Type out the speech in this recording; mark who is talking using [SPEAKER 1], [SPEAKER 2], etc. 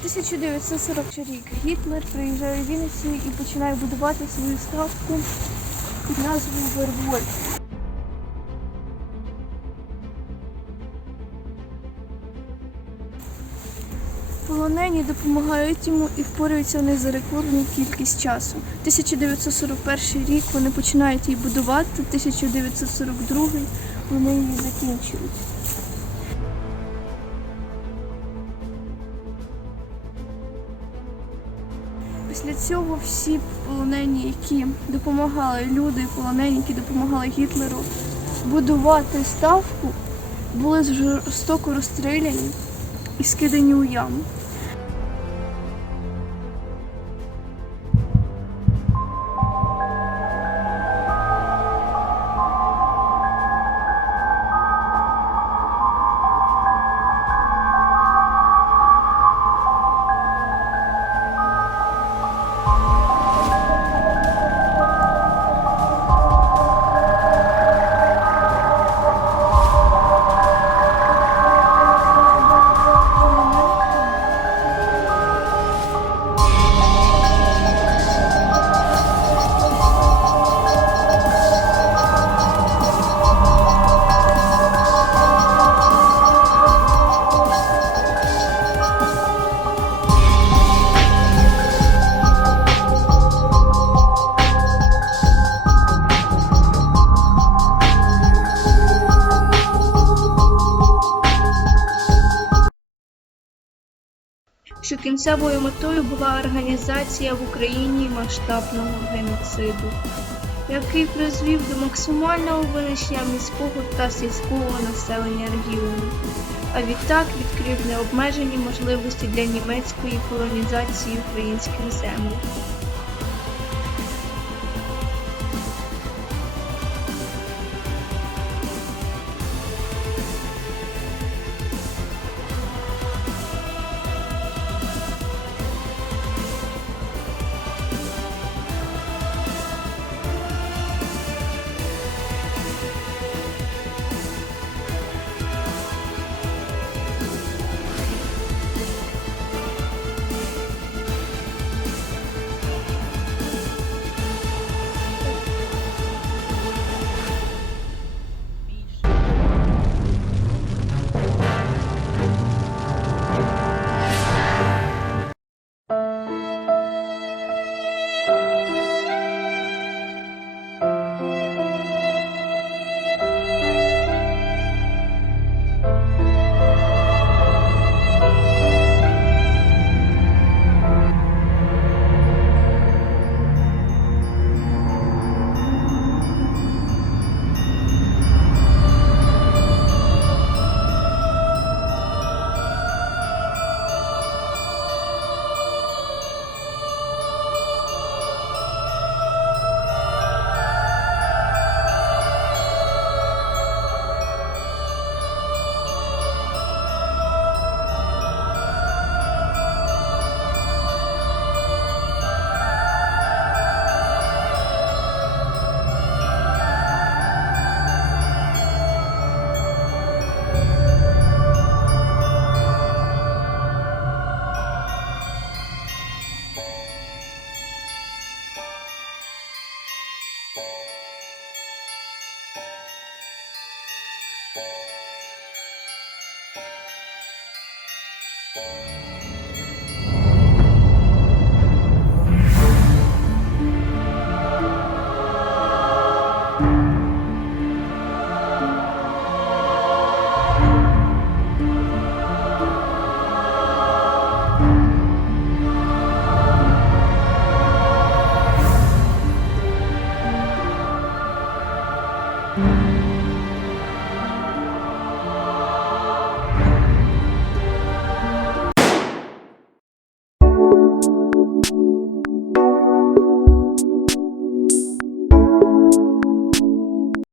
[SPEAKER 1] 1940 рік Гітлер приїжджає в Вінницю і починає будувати свою ставку під назвою Вервольф. Полонені допомагають йому і впораються вони за рекордну кількість часу. 1941 рік вони починають її будувати, 1942 вони її закінчують. Після цього всі полонені, які допомагали люди, полонені, які допомагали Гітлеру будувати ставку, були жорстоко розстріляні і скидані у яму. Що кінцевою метою була організація в Україні масштабного геноциду, який призвів до максимального винищення міського та сільського населення регіону, а відтак відкрив необмежені можливості для німецької колонізації українських земель. thank mm -hmm. you